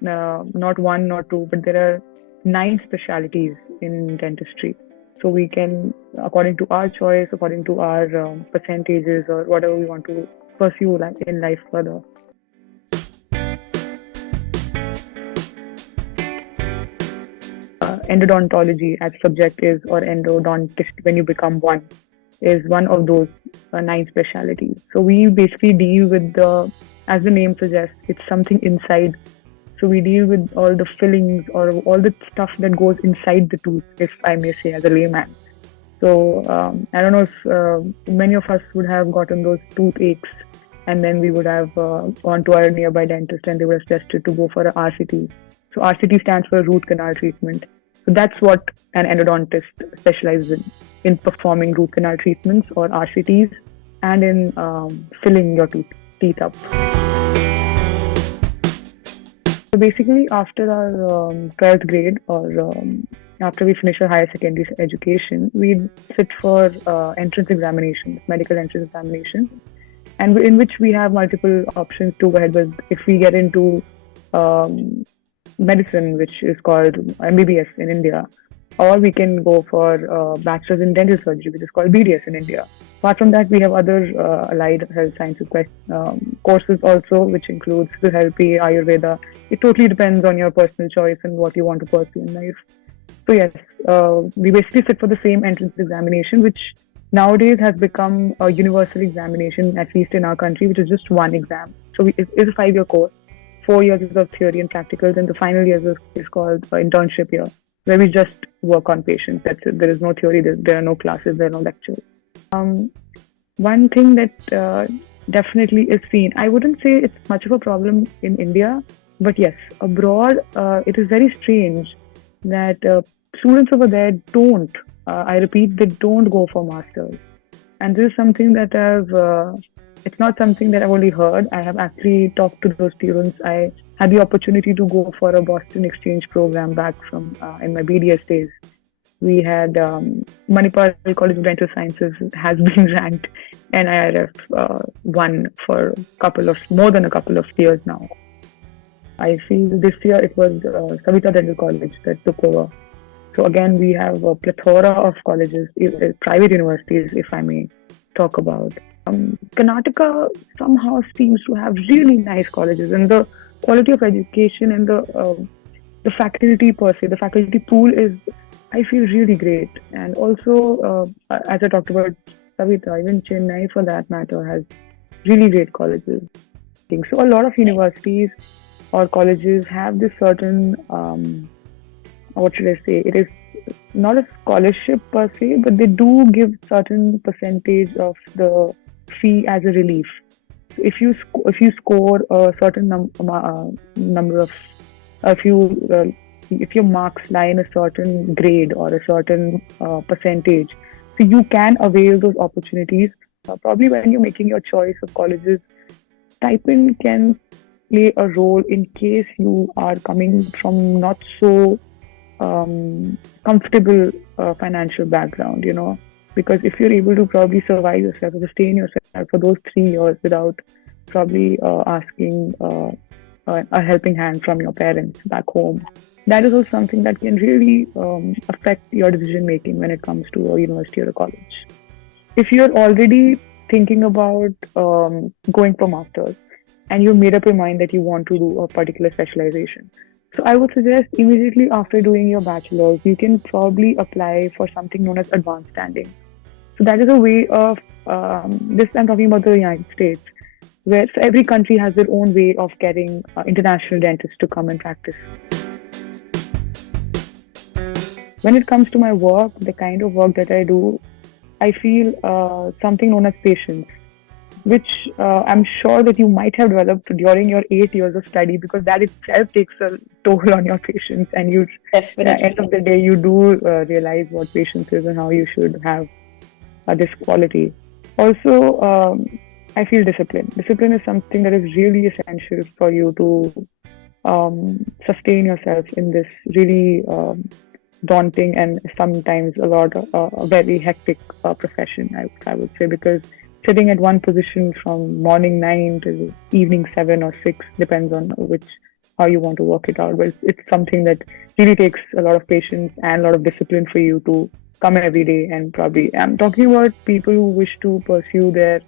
not one, not two, but there are nine specialities in dentistry. So we can, according to our choice, according to our percentages or whatever we want to pursue in life further. Endodontology as subject is, or endodontist when you become one, is one of those nine specialities. So we basically deal with as the name suggests, it's something inside. So we deal with all the fillings or all the stuff that goes inside the tooth, if I may say, as a layman. So I don't know if many of us would have gotten those toothaches, and then we would have gone to our nearby dentist and they would have suggested to go for a RCT. So RCT stands for root canal treatment. So that's what an endodontist specializes in performing root canal treatments or RCTs and in filling your teeth up. So basically, after our 12th grade or after we finish our higher secondary education, we sit for entrance examinations, medical entrance examinations, and in which we have multiple options to go ahead with. If we get into medicine, which is called MBBS in India, or we can go for Bachelor's in Dental Surgery, which is called BDS in India. Apart from that, we have other allied health sciences courses also, which includes physiotherapy, Ayurveda. It totally depends on your personal choice and what you want to pursue in life. So yes, we basically sit for the same entrance examination, which nowadays has become a universal examination, at least in our country, which is just one exam. So it's a 5-year course, 4 years is of theory and practicals, and the final year is called internship year, where we just work on patients. That's it. There is no theory, there are no classes, there are no lectures. One thing that definitely is seen, I wouldn't say it's much of a problem in India, but yes, abroad, it is very strange that students over there don't, I repeat, they don't go for masters. And this is something that it's not something that I've only heard. I have actually talked to those students. I had the opportunity to go for a Boston exchange program back from in my BDS days. We had Manipal College of Dental Sciences has been ranked NIRF 1 for more than a couple of years now. I feel this year it was Savita Dental College that took over. So again, we have a plethora of colleges, private universities, if I may talk about. Karnataka somehow seems to have really nice colleges, and the quality of education and the faculty per se, the faculty pool is, I feel, really great. And also, as I talked about Savita, even Chennai for that matter has really great colleges. So a lot of universities or colleges have this certain, what should I say, it is not a scholarship per se, but they do give certain percentage of the fee as a relief. So if you score a certain number of, if your marks lie in a certain grade or a certain percentage, so you can avail those opportunities. Probably when you're making your choice of colleges, stipend can play a role in case you are coming from not so comfortable financial background, because if you're able to probably survive yourself or sustain yourself for those 3 years without probably asking a helping hand from your parents back home, that is also something that can really affect your decision making when it comes to a university or a college. If you're already thinking about going for masters and you've made up your mind that you want to do a particular specialization, so I would suggest immediately after doing your bachelor's, you can probably apply for something known as advanced standing. So that is a way of, this I'm talking about the United States, where so every country has their own way of getting international dentists to come and practice. When it comes to my work, the kind of work that I do, I feel something known as patience, which I'm sure that you might have developed during your 8 years of study, because that itself takes a toll on your patience, and at the end of the day, you do realize what patience is and how you should have this quality. Also, I feel discipline. Discipline is something that is really essential for you to sustain yourself in this really daunting and sometimes a very hectic profession, I would say, because sitting at one position from morning 9 to evening 7 or 6, depends on which how you want to work it out. But it's something that really takes a lot of patience and a lot of discipline for you to come every day. And probably, I'm talking about people who wish to pursue their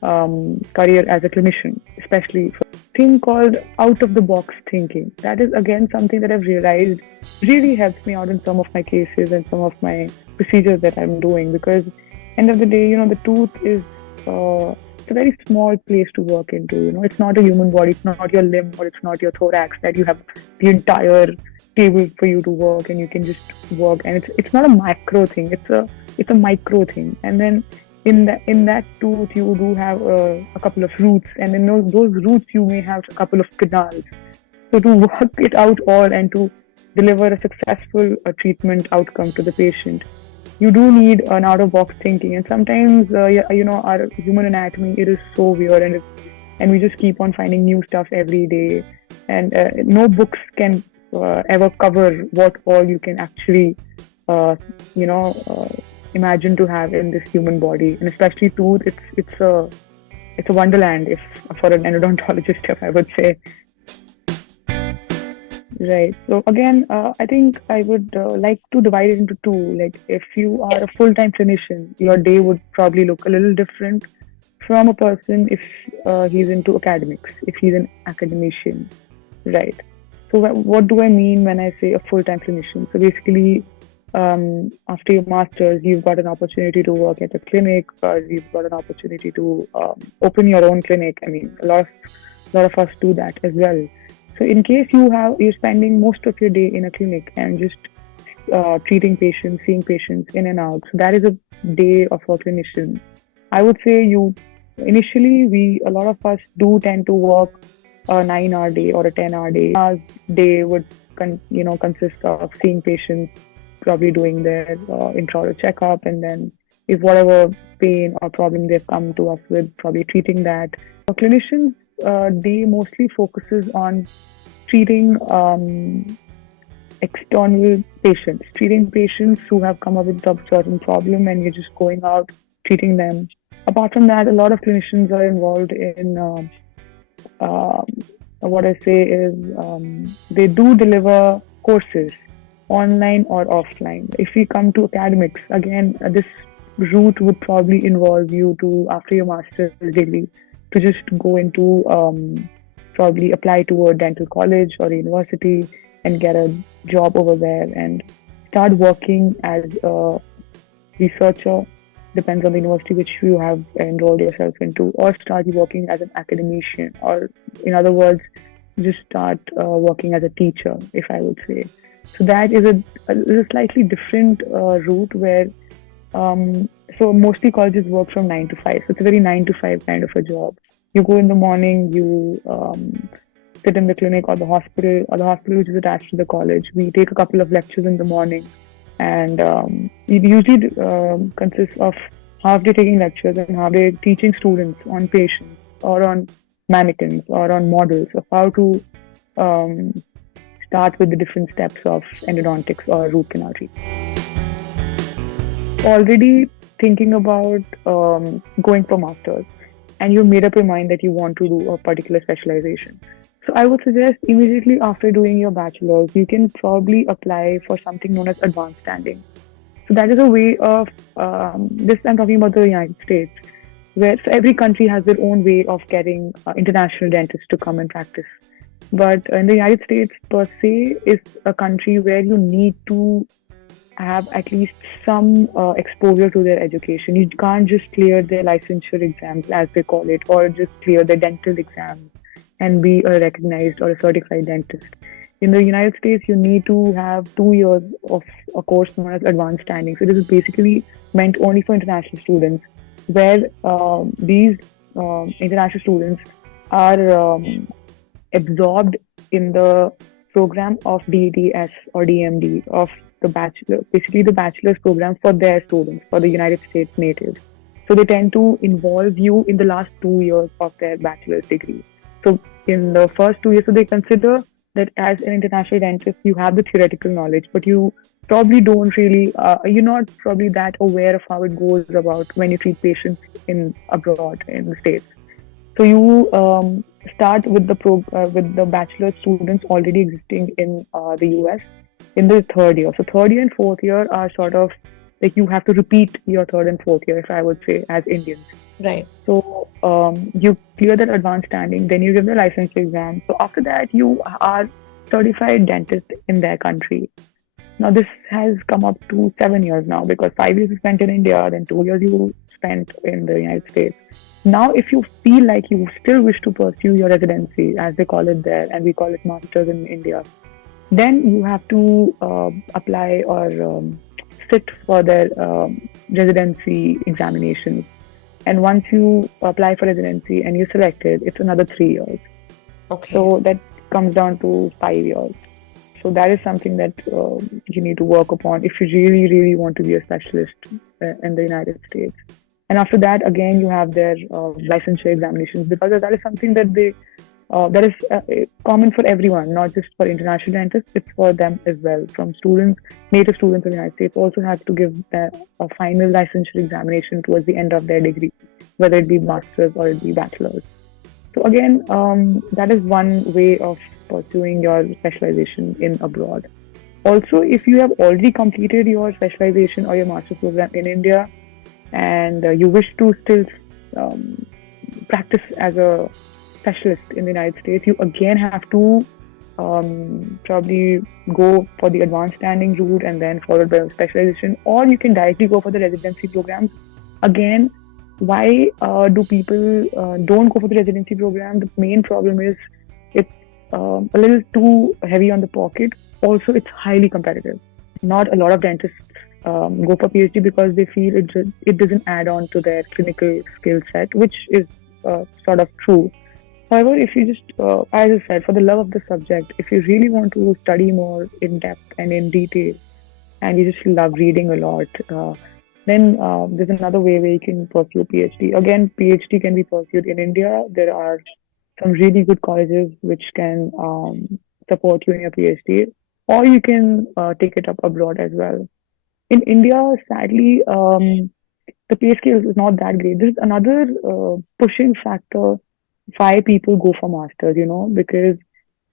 career as a clinician, especially for a thing called out of the box thinking. That is again something that I've realized really helps me out in some of my cases and some of my procedures that I'm doing, because end of the day, the tooth is it's a very small place to work into. It's not a human body, it's not your limb, or it's not your thorax that you have the entire table for you to work and you can just work. And it's not a macro thing, it's a micro thing. And then in that tooth you do have a couple of roots, and in those roots you may have a couple of canals. So to work it out all and to deliver a successful treatment outcome to the patient, you do need an out of box thinking. And sometimes our human anatomy, it is so weird, and we just keep on finding new stuff every day, and no books can ever cover what all you can actually uh, you know uh, imagine to have in this human body. And especially tooth, it's a wonderland, if for an endodontologist, if I would say. Right. So again, I think I would like to divide it into two. Like, if you are Yes. a full-time clinician, your day would probably look a little different from a person if he's into academics, if he's an academician. Right. So what do I mean when I say a full-time clinician? So basically, after your master's, you've got an opportunity to work at a clinic, or you've got an opportunity to open your own clinic. I mean, a lot of us do that as well. So in case you're spending most of your day in a clinic and just treating patients, seeing patients in and out. So that is a day of a clinician. I would say initially a lot of us do tend to work a 9-hour day or a 10-hour day. Hours day would consist of seeing patients, probably doing their intra checkup, and then if whatever pain or problem they've come to us with, probably treating that. A clinician's day mostly focuses on treating external patients, treating patients who have come up with a certain problem, and you're just going out treating them. Apart from that, a lot of clinicians are involved in uh, what I say is they do deliver courses online or offline. If we come to academics, again, this route would probably involve you to, after your master's degree, to just go into probably apply to a dental college or a university and get a job over there and start working as a researcher. Depends on the university which you have enrolled yourself into, or start working as an academician, or in other words, just start working as a teacher, if I would say. So that is a slightly different route where so mostly colleges work from 9 to 5. So it's a very 9 to 5 kind of a job. You go in the morning, you sit in the clinic or the hospital which is attached to the college. We take a couple of lectures in the morning, and it usually consists of half day taking lectures and half day teaching students on patients or on mannequins or on models of how to um, start with the different steps of endodontics or root canal treatment. Already thinking about going for masters, and you made up your mind that you want to do a particular specialization. So I would suggest immediately after doing your bachelor's, you can probably apply for something known as advanced standing. So that is a way of this. I'm talking about the United States, where so every country has their own way of getting international dentists to come and practice. But in the United States per se is a country where you need to have at least some exposure to their education. You can't just clear their licensure exams, as they call it, or just clear the dental exams and be a recognized or a certified dentist. In the United States, you need to have 2 years of a course known as advanced standing. So this is basically meant only for international students, where these international students are absorbed in the program of DETS or DMD of the bachelor, basically the bachelor's program for their students, for the United States natives. So they tend to involve you in the last 2 years of their bachelor's degree. So in the first 2 years, so they consider that as an international dentist, you have the theoretical knowledge, but you probably don't really, you're not probably that aware of how it goes about when you treat patients in abroad in the States. So you start with the bachelor students already existing in the US in the third year. So third year and fourth year are sort of like you have to repeat your third and fourth year, if I would say, as Indians. Right. So you clear that advanced standing, then you give the licensure exam. So after that, you are certified dentist in their country. Now this has come up to 7 years now because 5 years you spent in India, then 2 years you spent in the United States. Now, if you feel like you still wish to pursue your residency, as they call it there, and we call it masters in India, then you have to apply or sit for their residency examinations. And once you apply for residency and you're selected, it's another 3 years. Okay. So that comes down to 5 years. So that is something that you need to work upon if you really, really want to be a specialist in the United States. And after that, again, you have their licensure examinations because that is something that is common for everyone, not just for international dentists. It's for them as well. From students, native students in the United States also have to give a final licensure examination towards the end of their degree, whether it be masters or it be bachelors. So again, that is one way of pursuing your specialization in abroad. Also, if you have already completed your specialization or your master's program in India and you wish to still um, practice as a specialist in the United States, you again have to probably go for the advanced standing route and then followed by specialization, or you can directly go for the residency programs. Again, why do people don't go for the residency program? The main problem is it's a little too heavy on the pocket. Also, it's highly competitive. Not a lot of dentists go for PhD because they feel it doesn't add on to their clinical skill set, which is sort of true. However, if you just, as I said, for the love of the subject, if you really want to study more in depth and in detail, and you just love reading a lot, then there's another way where you can pursue PhD. Again, PhD can be pursued in India. There are some really good colleges which can support you in your PhD, or you can take it up abroad as well. In India, sadly, the pay scale is not that great. This is another pushing factor why people go for masters, because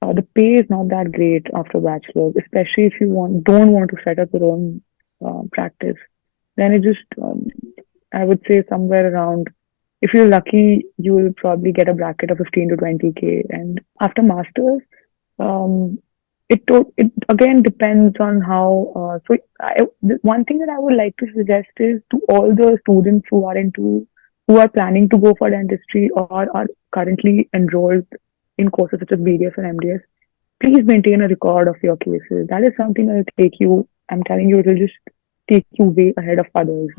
the pay is not that great after bachelor's, especially if you don't want to set up your own practice. Then it just, I would say somewhere around, if you're lucky, you will probably get a bracket of 15 to 20K. And after masters, um, it again depends on how. One thing that I would like to suggest is to all the students who are planning to go for dentistry or are currently enrolled in courses such as BDS and MDS. Please maintain a record of your cases. That is something that will take you. I'm telling you, it will just take you way ahead of others.